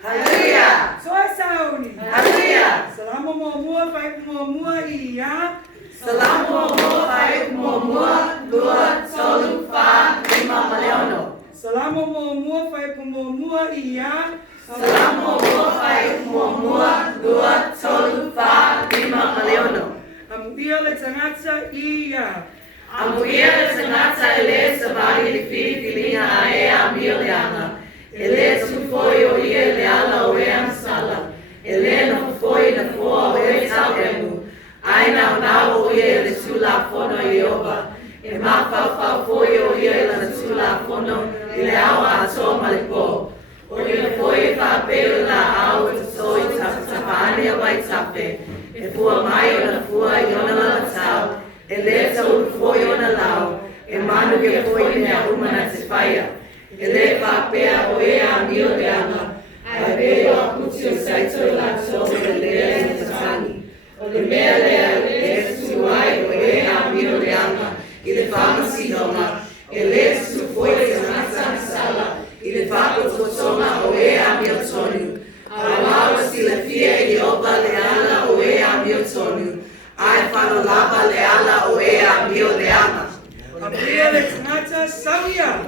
Haleluya. Soe sauni. Haleluya. Salamu mua fai mua ia. Salamu fai mua dua solu fa lima maleono. Salamu mua fai mua ia. Salamu fai mua dua solu fa lima maleono. Amuia le tangata ia. Amuia le tangata ele sabari di filinga ae amiliana. Ele su foi o ia le ala o e ansala. Ele no foi na foa o e tauremu. Ai na o ia le sula fono ioba. E ma fa foi o ia le sula fono le awa so malipo. O ia foi fa pelo la au so tapane vai tape. E fua mai na fua iona la tau. Ele so foi ona lao. E manu que foi na uma na faia. Ele va pea o e a mil de ama. Ai veo a kutio saito la so ele tsani. O le mea le su ai o e a mil de ama. Ele va sinoma. Ele su foi na sala. Ele va ko soma o e a mil sonu. Ala si le fia e oba le ala o e a mil sonu. Ai fa lava le ala o e a mil de ama. Amuia le tangata sauia.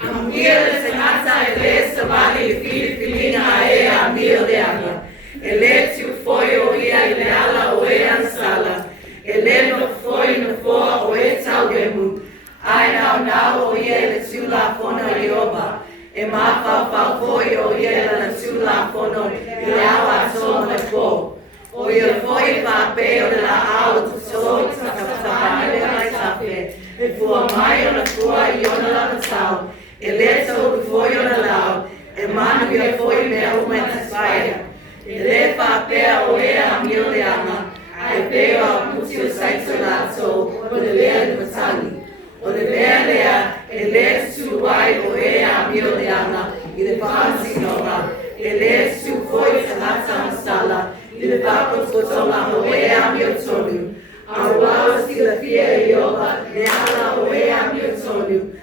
Amuia le tangata ele sabari filinga e a mil de ama. Ele tu foi o ia ele ala o e ansala. Ele no foi no foa o e taugemu. Ai na o ia ele tu la fono ioba. E ma fa foi o ia ele tu la fono ele ala so le po. O ia foi pa peo de la au so tapane mai tape. E fua mai ona fua iona la tau. Ele so foi ona lao. E manu ia foi me uma tasfaia. Ele fa pea o e a mil de ama. Ai peo a mutio saito la so. O le lea de matani. O le lea ele su ai o e a mil de ama. I le pansi nova. Ele su foi sa sala. I le papo scotola o e a mil sonu. Awa si la fia ioba. Le ala o e a mil sonu.